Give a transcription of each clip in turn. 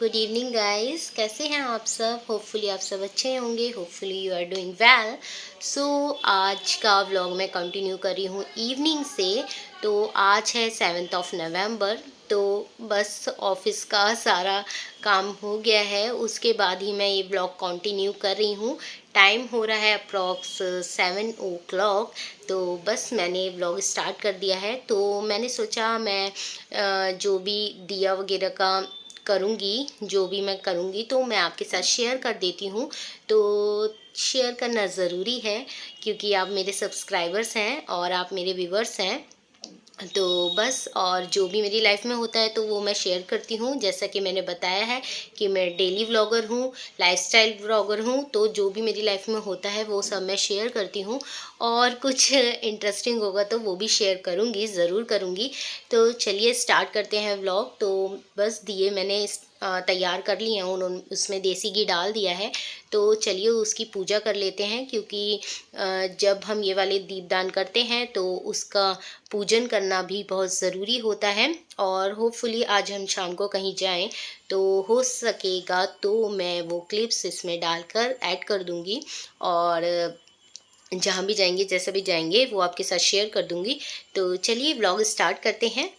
Good evening guys. कैसे हैं आप सब? होपफुली आप सब अच्छे होंगे। Hopefully you are doing well. So आज का व्लॉग मैं कंटिन्यू कर रही हूँ इवनिंग से। तो आज है 7 नवंबर। तो बस ऑफिस का सारा काम हो गया है, उसके बाद ही मैं ये ब्लॉग कंटिन्यू कर रही हूँ। टाइम हो रहा है अप्रॉक्स 7 o'clock। तो बस मैंने ब्लॉग स्टार्ट कर दिया है। तो मैंने सोचा मैं जो भी दिया वगैरह का करूँगी, जो भी मैं करूँगी तो मैं आपके साथ शेयर कर देती हूँ। तो शेयर करना ज़रूरी है क्योंकि आप मेरे सब्सक्राइबर्स हैं और आप मेरे व्यूवर्स हैं। तो बस, और जो भी मेरी लाइफ में होता है तो वो मैं शेयर करती हूँ। जैसा कि मैंने बताया है कि मैं डेली व्लॉगर हूँ, लाइफस्टाइल व्लॉगर हूँ। तो जो भी मेरी लाइफ में होता है वो सब मैं शेयर करती हूँ, और कुछ इंटरेस्टिंग होगा तो वो भी शेयर करूँगी, ज़रूर करूँगी। तो चलिए स्टार्ट करते हैं व्लॉग। तो बस दिए मैंने तैयार कर लिए हैं, उन्होंने उसमें देसी घी डाल दिया है। तो चलिए उसकी पूजा कर लेते हैं, क्योंकि जब हम ये वाले दीपदान करते हैं तो उसका पूजन करना भी बहुत ज़रूरी होता है। और होपफुली आज हम शाम को कहीं जाएं तो हो सकेगा तो मैं वो क्लिप्स इसमें डालकर ऐड कर दूंगी, और जहाँ भी जाएंगे, जैसा भी जाएंगे, वो आपके साथ शेयर कर दूंगी। तो चलिए व्लॉग स्टार्ट करते हैं।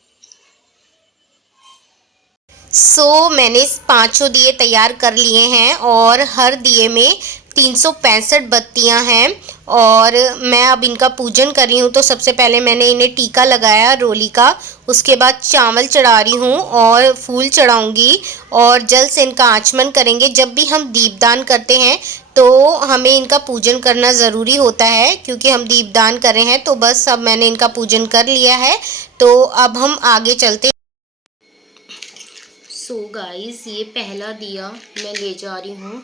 मैंने पाँचों दिए तैयार कर लिए हैं और हर दिए में 365 बत्तियां हैं, और मैं अब इनका पूजन कर रही हूँ। तो सबसे पहले मैंने इन्हें टीका लगाया रोली का, उसके बाद चावल चढ़ा रही हूँ और फूल चढ़ाऊँगी, और जल से इनका आचमन करेंगे। जब भी हम दीपदान करते हैं तो हमें इनका पूजन करना ज़रूरी होता है, क्योंकि हम दीपदान कर रहे हैं। तो बस अब मैंने इनका पूजन कर लिया है, तो अब हम आगे चलते। सो गाइस, ये पहला दिया मैं ले जा रही हूँ।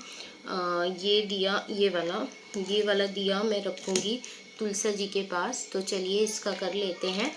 ये दिया, ये वाला दिया मैं रखूँगी तुलसी जी के पास। तो चलिए इसका कर लेते हैं।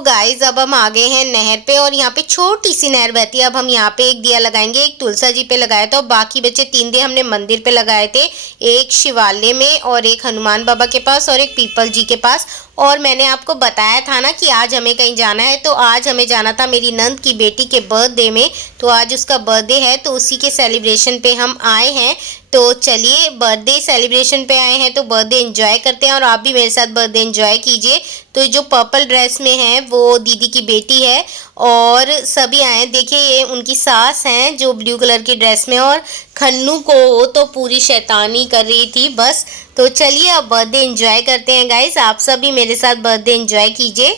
गाइज, अब हम आ गए हैं नहर पे, और यहाँ पे छोटी सी नहर बहती है। अब हम यहाँ पे एक दिया लगाएंगे, एक तुलसा जी पे लगाया था, और बाकी बचे 3 दिए हमने मंदिर पे लगाए थे। एक शिवालय में, और एक हनुमान बाबा के पास, और एक पीपल जी के पास। और मैंने आपको बताया था ना कि आज हमें कहीं जाना है, तो आज हमें जाना था मेरी नंद की बेटी के बर्थडे में। तो आज उसका बर्थडे है, तो उसी के सेलिब्रेशन पे हम आए हैं। तो चलिए, बर्थडे सेलिब्रेशन पे आए हैं तो बर्थडे एंजॉय करते हैं, और आप भी मेरे साथ बर्थडे एंजॉय कीजिए। तो जो पर्पल ड्रेस में है वो दीदी की बेटी है, और सभी आए। देखिए ये उनकी सास हैं जो ब्लू कलर की ड्रेस में, और खन्नू को तो पूरी शैतानी कर रही थी बस। तो चलिए अब बर्थडे एंजॉय करते हैं गाइस। आप सभी मेरे साथ बर्थडे एंजॉय कीजिए।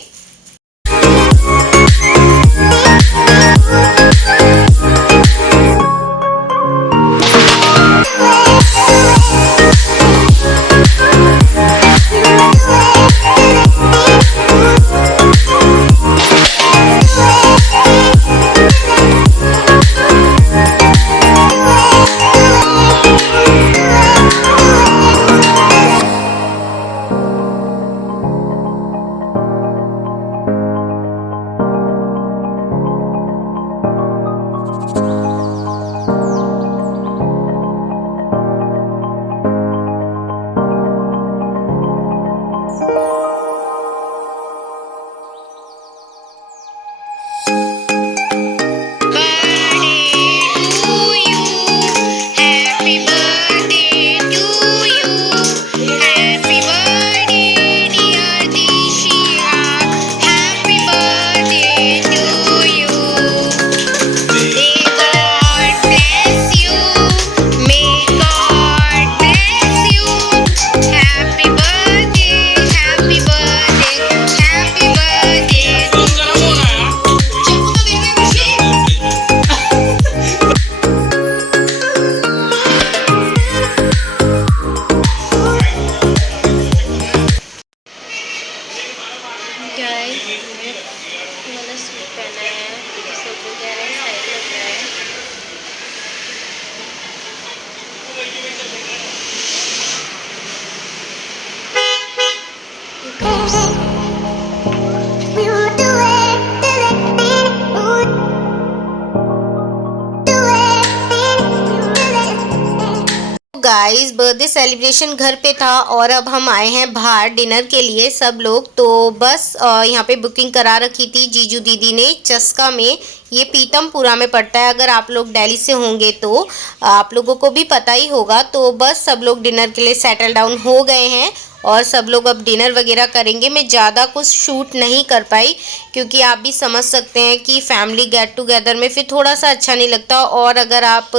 गाइस बर्थडे सेलिब्रेशन घर पे था और अब हम आए हैं बाहर डिनर के लिए सब लोग। तो बस यहाँ पे बुकिंग करा रखी थी जीजू दीदी ने चस्का में। ये पीतमपुरा में पड़ता है, अगर आप लोग दिल्ली से होंगे तो आप लोगों को भी पता ही होगा। तो बस सब लोग डिनर के लिए सेटल डाउन हो गए हैं और सब लोग अब डिनर वगैरह करेंगे। मैं ज़्यादा कुछ शूट नहीं कर पाई क्योंकि आप भी समझ सकते हैं कि फैमिली गेट टुगेदर में फिर थोड़ा सा अच्छा नहीं लगता, और अगर आप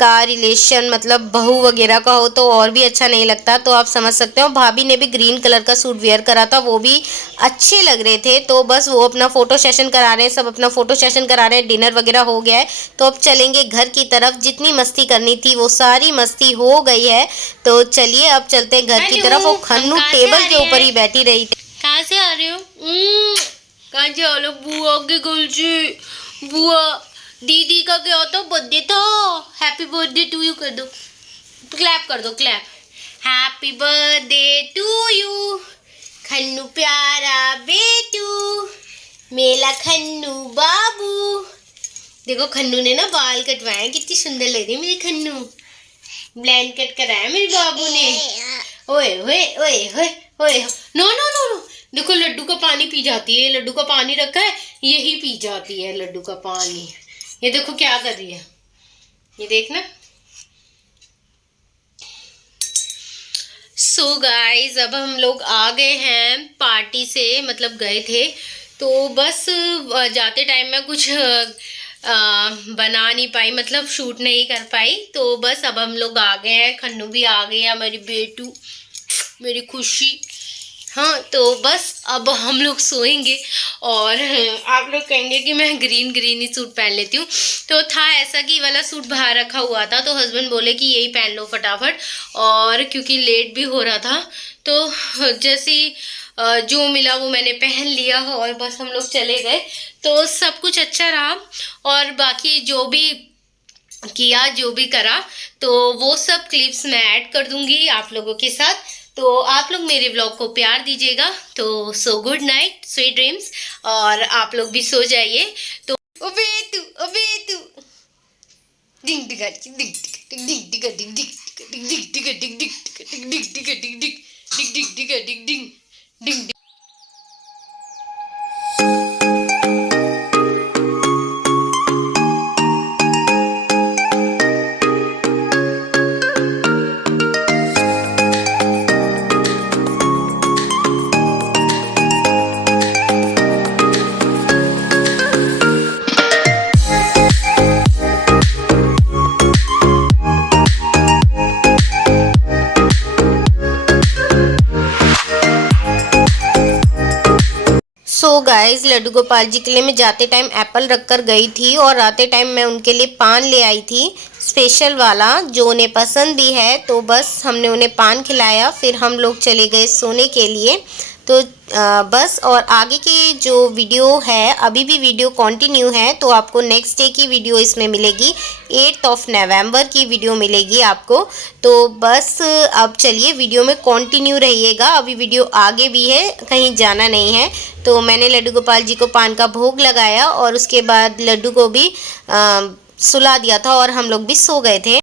का रिलेशन मतलब बहू वगैरह का हो तो और भी अच्छा नहीं लगता। तो आप समझ सकते हो, भाभी ने भी ग्रीन कलर का सूट वेयर करा था, वो भी अच्छे लग रहे थे। तो बस वो अपना फ़ोटो सेशन करा रहे हैं, सब अपना फ़ोटो सेशन करा रहे हैं, डिनर वगैरह हो गया है। तो अब चलेंगे घर की तरफ। जितनी मस्ती करनी थी वो सारी मस्ती हो गई है। तो चलिए अब चलते हैं घर की तरफ। वो खन्नू टेबल के ऊपर ही बैठी रही थी। कहाँ से आ रहे हो? कहाँ से आ रहे हो? बुआ के घर से। बुआ दीदी का क्या होता बर्थडे था। हैप्पी बर्थडे टू यू कर दो, क्लैप कर दो, clap. Happy birthday to you Khannu प्यारा बेटू, मेला खन्नू बाबू। देखो खन्नू ने ना बाल कटवाए, कितनी सुंदर लग रही है मेरी खन्नू। ब्लेंड कट कराया मेरे बाबू ने। ओए ओए ओए ओए ओए, नो नो नो नो। देखो लड्डू का पानी पी जाती है, लड्डू का पानी रखा है यही पी जाती है लड्डू का पानी। ये देखो क्या कर रही है, ये देखना। सो गाइस अब हम लोग आ गए हैं पार्टी से, मतलब गए थे। तो बस जाते टाइम में कुछ बना नहीं पाई, मतलब शूट नहीं कर पाई। तो बस अब हम लोग आ गए हैं, खन्नू भी आ गई है, हमारी बेटू, मेरी खुशी। हाँ तो बस अब हम लोग सोएंगे और आप लोग कहेंगे कि मैं ग्रीन ग्रीन ही सूट पहन लेती हूँ। तो था ऐसा कि वाला सूट बाहर रखा हुआ था, तो हस्बैंड बोले कि यही पहन लो फटाफट, और क्योंकि लेट भी हो रहा था तो जैसे ही जो मिला वो मैंने पहन लिया और बस हम लोग चले गए। तो सब कुछ अच्छा रहा, और बाकी जो भी किया जो भी करा तो वो सब क्लिप्स मैं ऐड कर दूंगी आप लोगों के साथ। तो आप लोग मेरे ब्लॉग को प्यार दीजिएगा। तो so good night, sweet dreams, और आप लोग भी सो जाइए। तो अबे तू डिंग डिगा डिंग डिग डिग डिगा डिग डिग डिग डिग डिगा डिग डिग डिग डिग डिगा डिग डिग डिग डिग डिगा डिग डिग डिग। सो गाइस लड्डू गोपाल जी के लिए मैं जाते टाइम एप्पल रख कर गई थी, और आते टाइम मैं उनके लिए पान ले आई थी स्पेशल वाला जो उन्हें पसंद भी है। तो बस हमने उन्हें पान खिलाया, फिर हम लोग चले गए सोने के लिए। तो बस, और आगे की जो वीडियो है, अभी भी वीडियो कंटिन्यू है, तो आपको नेक्स्ट डे की वीडियो इसमें मिलेगी, 8 नवंबर की वीडियो मिलेगी आपको। तो बस अब चलिए वीडियो में कंटिन्यू रहिएगा, अभी वीडियो आगे भी है, कहीं जाना नहीं है। तो मैंने लड्डू गोपाल जी को पान का भोग लगाया और उसके बाद लड्डू को भी सुला दिया था और हम लोग भी सो गए थे।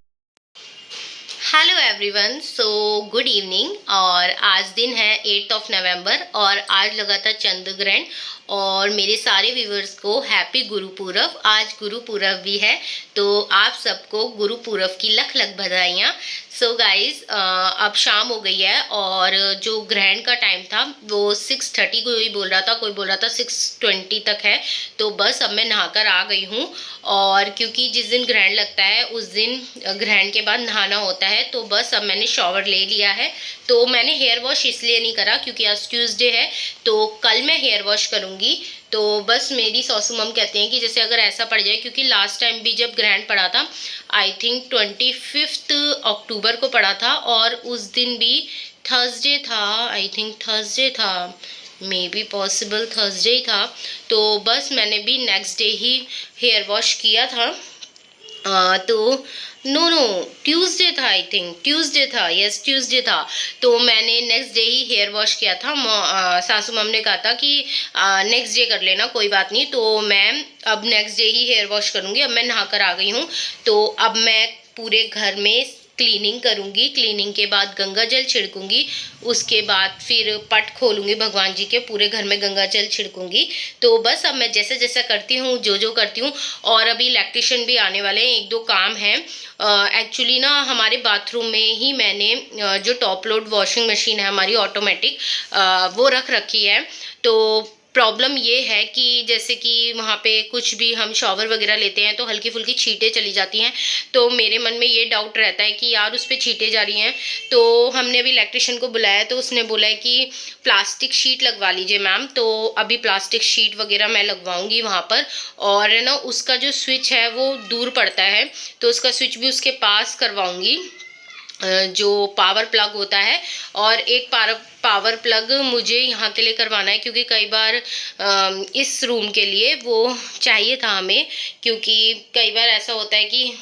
Hello everyone, so good evening. और आज दिन है 8 नवंबर और आज लगा था चंद्र ग्रहण, और मेरे सारे व्यूवर्स को हैप्पी गुरुपूरब। आज गुरुपूरब भी है, तो आप सबको गुरुपूरब की लख लख बधाइयाँ। सो गाइज अब शाम हो गई है और जो ग्रहण का टाइम था वो 6:30, कोई बोल रहा था, कोई बोल रहा था 6:20 तक है। तो बस अब मैं नहाकर आ गई हूँ, और क्योंकि जिस दिन ग्रहण लगता है उस दिन ग्रहण के बाद नहाना होता है। तो बस अब मैंने शॉवर ले लिया है। तो मैंने हेयर वॉश इसलिए नहीं करा क्योंकि आज ट्यूसडे है, तो कल मैं हेयर वॉश करूँगी। तो बस मेरी सासू मम कहते हैं कि जैसे अगर ऐसा पड़ जाए, क्योंकि लास्ट टाइम भी जब ग्रहण पड़ा था आई थिंक 25 अक्टूबर को पड़ा था, और उस दिन भी थर्सडे था, आई थिंक थर्सडे था, मे बी पॉसिबल थर्सडे ही था। तो बस मैंने भी नेक्स्ट डे ही हेयर वॉश किया था। तो नो ट्यूसडे था, आई थिंक ट्यूसडे था, यस ट्यूसडे था। तो मैंने नेक्स्ट डे ही हेयर वॉश किया था। सासू मम ने कहा था कि नेक्स्ट डे कर लेना, कोई बात नहीं। तो मैं अब नेक्स्ट डे ही हेयर वॉश करूँगी। अब मैं नहा कर आ गई हूँ, तो अब मैं पूरे घर में क्लीनिंग करूँगी, क्लीनिंग के बाद गंगा जल छिड़कूँगी, उसके बाद फिर पट खोलूँगी भगवान जी के, पूरे घर में गंगा जल छिड़कूँगी। तो बस अब मैं जैसे जैसा करती हूँ, जो करती हूँ। और अभी इलेक्ट्रिशियन भी आने वाले हैं, 1-2 काम हैं। एक्चुअली ना हमारे बाथरूम में ही मैंने जो टॉप लोड वॉशिंग मशीन है हमारी ऑटोमेटिक, वो रख रखी है। तो प्रॉब्लम ये है कि जैसे कि वहाँ पे कुछ भी हम शॉवर वगैरह लेते हैं तो हल्की फुल्की छींटें चली जाती हैं। तो मेरे मन में ये डाउट रहता है कि यार उस पर छींटें जा रही हैं। तो हमने अभी इलेक्ट्रिशियन को बुलाया, तो उसने बोला है कि प्लास्टिक शीट लगवा लीजिए मैम। तो अभी प्लास्टिक शीट वगैरह मैं लगवाऊंगी वहाँ पर। और है ना, उसका जो स्विच है वो दूर पड़ता है, तो उसका स्विच भी उसके पास करवाऊंगी, जो पावर प्लग होता है। और एक पावर प्लग मुझे यहाँ के लिए करवाना है, क्योंकि कई बार इस रूम के लिए वो चाहिए था हमें, क्योंकि कई बार ऐसा होता है कि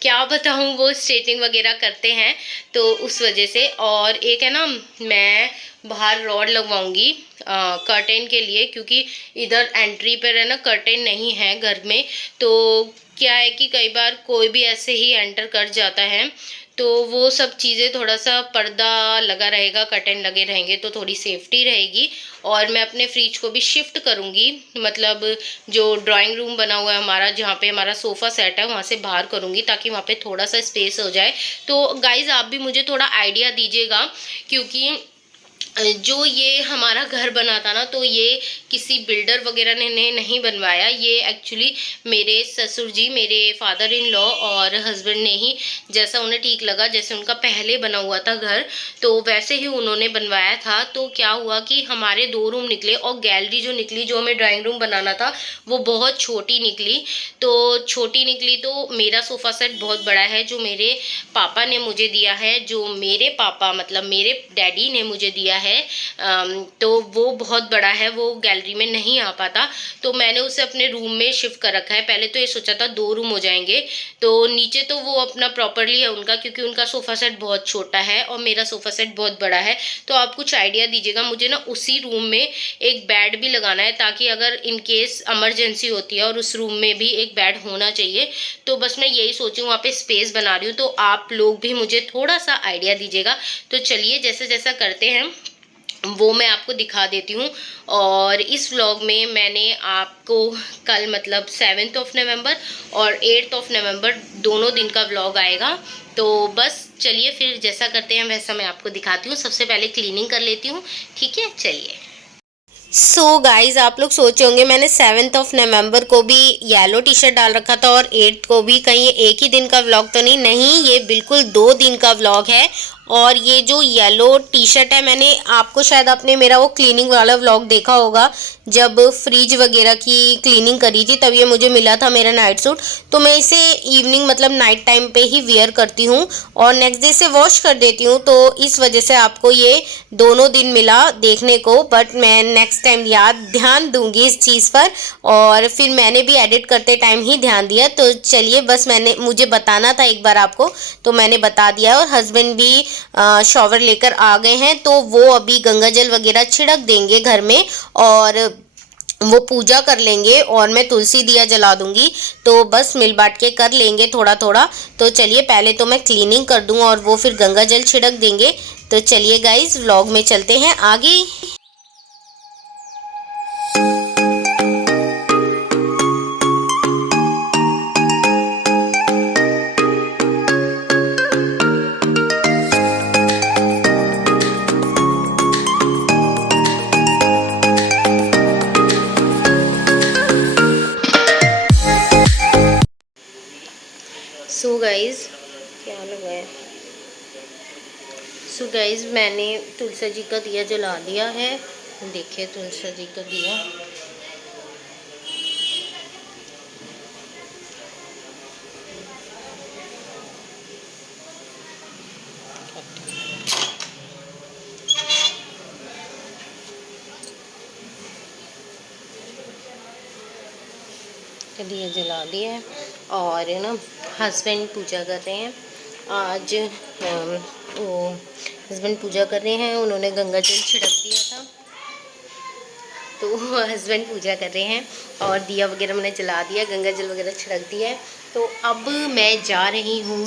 क्या बताऊँ, वो स्ट्रेटनिंग वगैरह करते हैं, तो उस वजह से। और एक है ना, मैं बाहर रॉड लगवाऊंगी कर्टेन के लिए, क्योंकि इधर एंट्री पर है ना कर्टेन नहीं है घर में। तो क्या है कि कई बार कोई भी ऐसे ही एंटर कर जाता है, तो वो सब चीज़ें, थोड़ा सा पर्दा लगा रहेगा, कर्टेन लगे रहेंगे तो थोड़ी सेफ्टी रहेगी। और मैं अपने फ्रिज को भी शिफ्ट करूँगी, मतलब जो ड्राइंग रूम बना हुआ है हमारा, जहाँ पे हमारा सोफ़ा सेट है, वहाँ से बाहर करूँगी, ताकि वहाँ पे थोड़ा सा स्पेस हो जाए। तो गाइज़ आप भी मुझे थोड़ा आइडिया दीजिएगा, क्योंकि जो ये हमारा घर बना था ना, तो ये किसी बिल्डर वगैरह ने नहीं बनवाया। ये एक्चुअली मेरे ससुर जी, मेरे फादर इन लॉ और हस्बैंड ने ही, जैसा उन्हें ठीक लगा, जैसे उनका पहले बना हुआ था घर, तो वैसे ही उन्होंने बनवाया था। तो क्या हुआ कि हमारे 2 रूम निकले, और गैलरी जो निकली, जो हमें ड्राइंग रूम बनाना था, वो बहुत छोटी निकली। तो छोटी निकली, तो मेरा सोफ़ा सेट बहुत बड़ा है, जो मेरे पापा ने मुझे दिया है, जो मेरे पापा मतलब मेरे डैडी ने मुझे दिया है। तो वो बहुत बड़ा है, वो गैलरी में नहीं आ पाता। तो मैंने उसे अपने रूम में शिफ्ट कर रखा है। पहले तो ये सोचा था 2 रूम हो जाएंगे, तो नीचे तो वो अपना प्रॉपरली है उनका, क्योंकि उनका सोफ़ा सेट बहुत छोटा है और मेरा सोफ़ा सेट बहुत बड़ा है। तो आप कुछ आइडिया दीजिएगा मुझे ना, उसी रूम में एक बेड भी लगाना है, ताकि अगर इन केस इमरजेंसी होती है, और उस रूम में भी एक बेड होना चाहिए। तो बस मैं यही सोची हूँ, वहाँ पे स्पेस बना रही हूँ। तो आप लोग भी मुझे थोड़ा सा आइडिया दीजिएगा। तो चलिए जैसे जैसा करते हैं वो मैं आपको दिखा देती हूँ। और इस व्लॉग में मैंने आपको कल मतलब 7th ऑफ नवंबर और 8th ऑफ नवंबर दोनों दिन का व्लॉग आएगा। तो बस चलिए फिर जैसा करते हैं वैसा मैं आपको दिखाती हूँ। सबसे पहले क्लीनिंग कर लेती हूँ, ठीक है, चलिए। सो गाइज आप लोग सोचे होंगे मैंने 7th ऑफ नवंबर को भी येलो टी शर्ट डाल रखा था और 8th को भी, कहीं एक ही दिन का व्लॉग तो नहीं, ये बिल्कुल 2 दिन का व्लॉग है। और ये जो येलो टी शर्ट है, मैंने आपको शायद आपने मेरा वो क्लीनिंग वाला व्लॉग देखा होगा, जब फ्रिज वगैरह की क्लीनिंग करी थी, तब ये मुझे मिला था मेरा नाइट सूट। तो मैं इसे इवनिंग मतलब नाइट टाइम पे ही वियर करती हूँ और नेक्स्ट डे से वॉश कर देती हूँ। तो इस वजह से आपको ये दोनों दिन मिला देखने को, बट मैं नेक्स्ट टाइम ध्यान दूंगी इस चीज़ पर। और फिर मैंने भी एडिट करते टाइम ही ध्यान दिया। तो चलिए बस मुझे बताना था एक बार आपको, तो मैंने बता दिया। और हस्बैंड भी शॉवर लेकर आ गए हैं, तो वो अभी गंगा जल वगैरह छिड़क देंगे घर में और वो पूजा कर लेंगे, और मैं तुलसी दिया जला दूंगी। तो बस मिल बांट के कर लेंगे थोड़ा थोड़ा। तो चलिए पहले तो मैं क्लीनिंग कर दूं और वो फिर गंगा जल छिड़क देंगे। तो चलिए गाइज व्लॉग में चलते हैं आगे। सो गाइज क्या लगा है, सो गाइज मैंने तुलसी जी का दिया जला दिया है। देखिए तुलसी जी का दिया। दिया जला दिया है और ना हस्बैंड पूजा कर रहे हैं आज। वो हस्बैंड पूजा कर रहे हैं, उन्होंने गंगा जल छिड़क दिया था, तो हस्बैंड पूजा कर रहे हैं और दिया वगैरह मैंने जला दिया, गंगा जल वगैरह छिड़क दिया है। तो अब मैं जा रही हूँ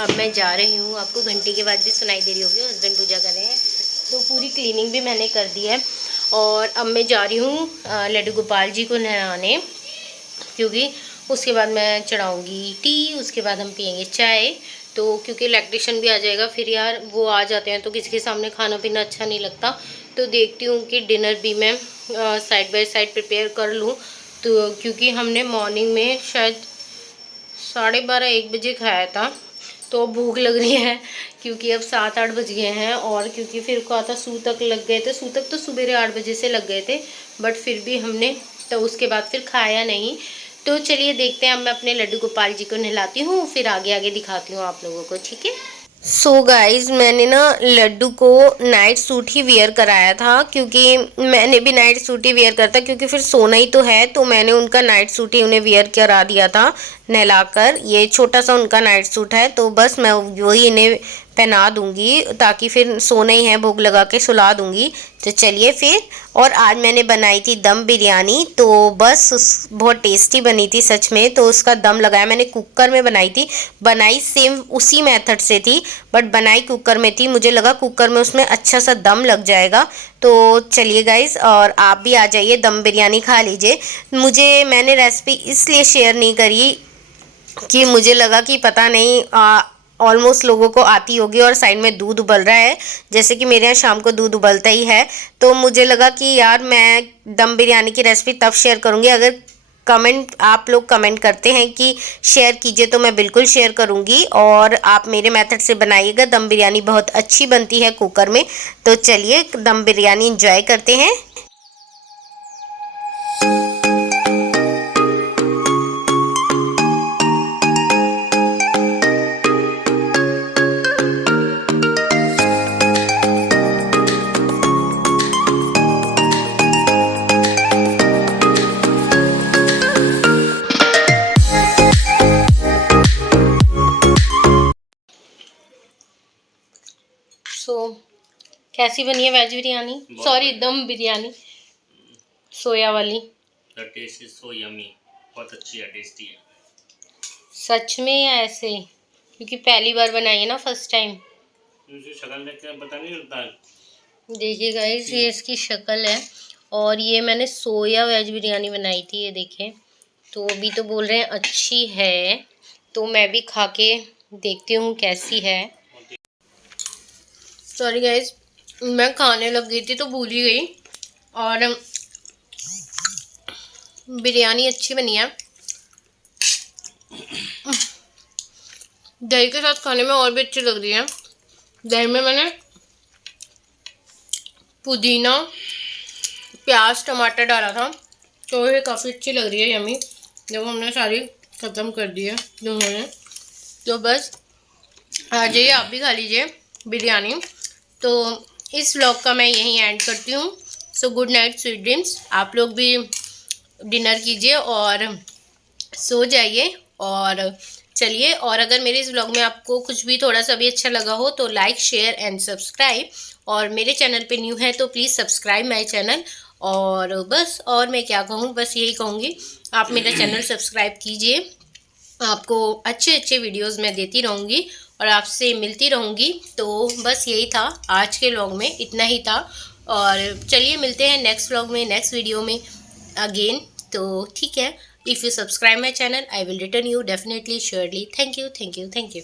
अब मैं जा रही हूँ। आपको घंटे के बाद भी सुनाई दे रही होगी, हस्बैंड पूजा कर रहे हैं। तो पूरी क्लीनिंग भी मैंने कर दी है और अब मैं जा रही हूँ लड्डू गोपाल जी को नहलाने, क्योंकि उसके बाद मैं चढ़ाऊँगी टी, उसके बाद हम पियेंगे चाय। तो क्योंकि इलेक्ट्रिशियन भी आ जाएगा, फिर यार वो आ जाते हैं तो किसी के सामने खाना पीना अच्छा नहीं लगता। तो देखती हूँ कि डिनर भी मैं साइड बाय साइड प्रिपेयर कर लूँ। तो क्योंकि हमने मॉर्निंग में शायद 12:30-1 बजे खाया था, तो भूख लग रही है क्योंकि अब 7-8 बज गए हैं। और क्योंकि फिर कहा था सूतक लग गए थे, सूतक तो सुबह 8 बजे से लग गए थे, बट फिर भी हमने तो उसके बाद फिर खाया नहीं। तो चलिए देखते हैं, अब मैं अपने लड्डू गोपाल जी को नहलाती हूँ, फिर आगे आगे दिखाती हूँ आप लोगों को, ठीक है। सो गाइज मैंने ना लड्डू को नाइट सूट ही वेयर कराया था, क्योंकि मैंने भी नाइट सूट ही वेयर करता, क्योंकि फिर सोना ही तो है। तो मैंने उनका नाइट सूट ही उन्हें वेयर करा दिया था नहलाकर। ये छोटा सा उनका नाइट सूट है, तो बस मैं वही इन्हें पहना दूंगी, ताकि फिर सोना ही है, भोग लगा के सुला दूंगी। तो चलिए फिर। और आज मैंने बनाई थी दम बिरयानी, तो बस बहुत टेस्टी बनी थी सच में। तो उसका दम लगाया मैंने, कुकर में बनाई थी, बनाई सेम उसी मेथड से थी, बट बनाई कुकर में थी। मुझे लगा कुकर में उसमें अच्छा सा दम लग जाएगा। तो चलिए गाइस, और आप भी आ जाइए, दम बिरयानी खा लीजिए। मैंने रेसिपी इसलिए शेयर नहीं करी कि मुझे लगा कि पता नहीं ऑलमोस्ट लोगों को आती होगी। और साइड में दूध उबल रहा है, जैसे कि मेरे यहाँ शाम को दूध उबलता ही है। तो मुझे लगा कि यार मैं दम बिरयानी की रेसिपी तब शेयर करूँगी, अगर आप लोग कमेंट करते हैं कि शेयर कीजिए, तो मैं बिल्कुल शेयर करूँगी। और आप मेरे मेथड से बनाइएगा, दम बिरयानी बहुत अच्छी बनती है कुकर में। तो चलिए दम बिरयानी एंजॉय करते हैं। कैसी बनी है वेज बिरयानी, सॉरी दम बिरयानी, सोया वाली? The taste is so yummy, बहुत अच्छी है, टेस्टी है। सच में या ऐसे ही? क्योंकि पहली बार बनाई है ना, फर्स्ट टाइम। मुझे शक्ल देख के पता नहीं लगता है। देखिए गाइस, ये इसकी शक्ल है। और ये मैंने सोया वेज बिरयानी बनाई थी, ये देखें। तो अभी तो बोल रहे हैं अच्छी है, तो मैं भी खा के देखती हूँ कैसी है। सॉरी गाइस, मैं खाने लग गई थी तो भूल ही गई। और बिरयानी अच्छी बनी है, दही के साथ खाने में और भी अच्छी लग रही है। दही में मैंने पुदीना, प्याज, टमाटर डाला था, तो ये काफ़ी अच्छी लग रही है, यम्मी। जब हमने सारी ख़त्म कर दी है दोनों ने, तो बस आ जाइए, आप भी खा लीजिए बिरयानी। तो इस व्लॉग का मैं यहीं एंड करती हूँ। So good night, sweet dreams. आप लोग भी डिनर कीजिए और सो जाइए। और चलिए, और अगर मेरे इस व्लॉग में आपको कुछ भी थोड़ा सा भी अच्छा लगा हो तो लाइक, शेयर एंड सब्सक्राइब। और मेरे चैनल पे न्यू है तो प्लीज़ सब्सक्राइब माय चैनल। और बस, और मैं क्या कहूँ, बस यही कहूँगी, आप मेरा चैनल सब्सक्राइब कीजिए। आपको अच्छे अच्छे वीडियोस मैं देती रहूँगी और आपसे मिलती रहूँगी। तो बस यही था आज के व्लॉग में, इतना ही था। और चलिए मिलते हैं नेक्स्ट व्लॉग में, नेक्स्ट वीडियो में अगेन। तो ठीक है, if you subscribe my channel I will return you definitely, surely. Thank you, thank you, thank you.